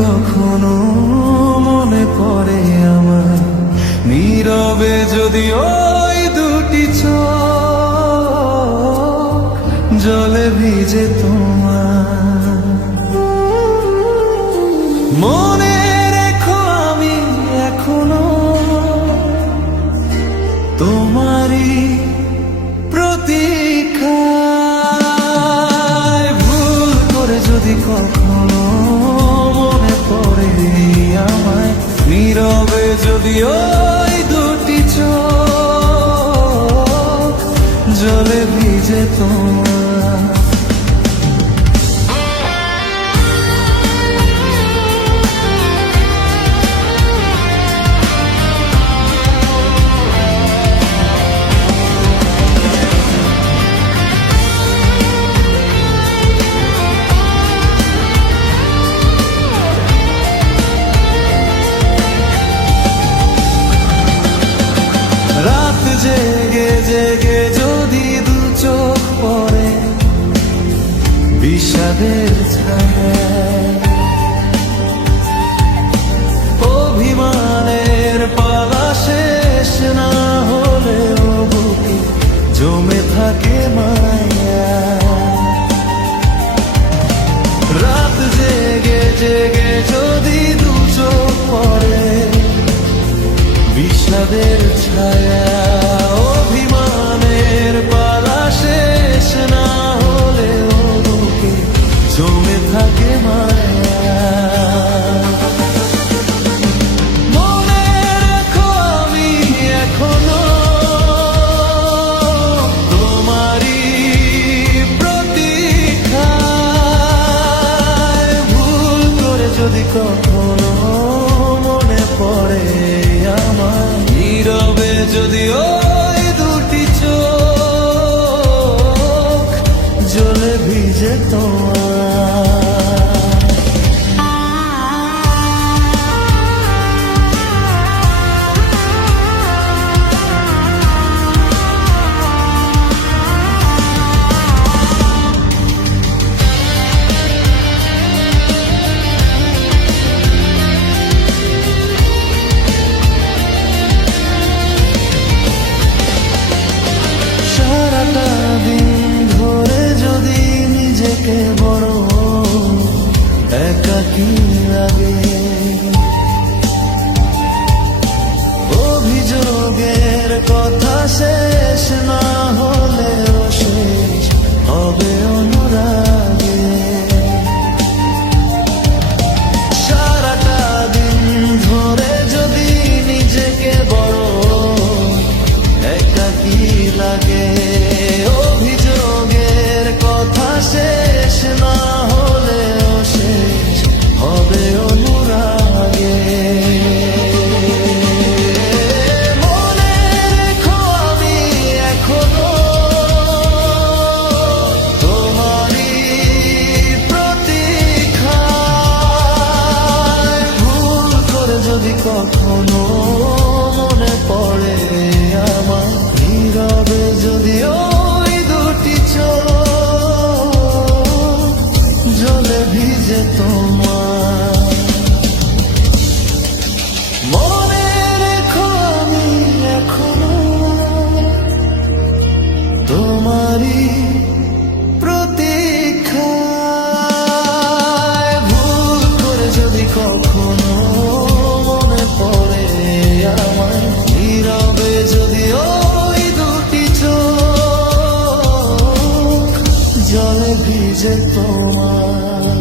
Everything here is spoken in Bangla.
কখনো মনে পড়ে আমার, নীরবে যদি ওই দুটি চোখ জলে ভিজে তোমার, মনে রেখো আমি এখনো তোমারই প্রতীক্ষায়। ভুল করে যদি কখনো মনে পড়ে আমায়, নীরবে যদি ওই দুটি চোখ জলে ভিজে তোমার। রাত জেগে জেগে যদি দু চোখ পড়ে বিষাদের ছায়ায়, অভিমানের পালা শেষ না হলেও বুকে জমে থাকে মায়া। রাত জেগে জেগে যদি দু চোখ পড়ে বিষাদের ছায়া, অভিমানের পালা শেষ না হলেও বুকে জমে থাকে মায়া। মনে রেখো আমি এখনো তোমারই প্রতীক্ষায়। ভুল করে যদি কখনো মনে পড়ে আমার, নীরবে যদি ওই দুটি চোখ জলে ভিজে তোমার। সারাটা দিন ধরে যদি নিজেকে বড় একাকী লাগে, অভিযোগের কথা শেষ না হলেও শেষ হবে অনুরাগে। সারাটা দিন ধরে যদি নিজেকে বড় একাকী লাগে, অভিযোগের কথা শেষ না হলেও শেষ হবে অনুরাগে। মনে রেখো আমি এখনো তোমারই প্রতীক্ষায়। ভুল করে যদি কখনো মনে পড়ে আমার, নীরবে যদি ওই দুটি চোখ জলে ভিজে তোমার। মনে রেখো আমি এখনো তোমারই প্রতীক্ষায়। ভুল করে যদি কখনো মনে পড়ে আমার, নীরবে যদি ওই দুটি চোখ জলে ভিজে তোমার।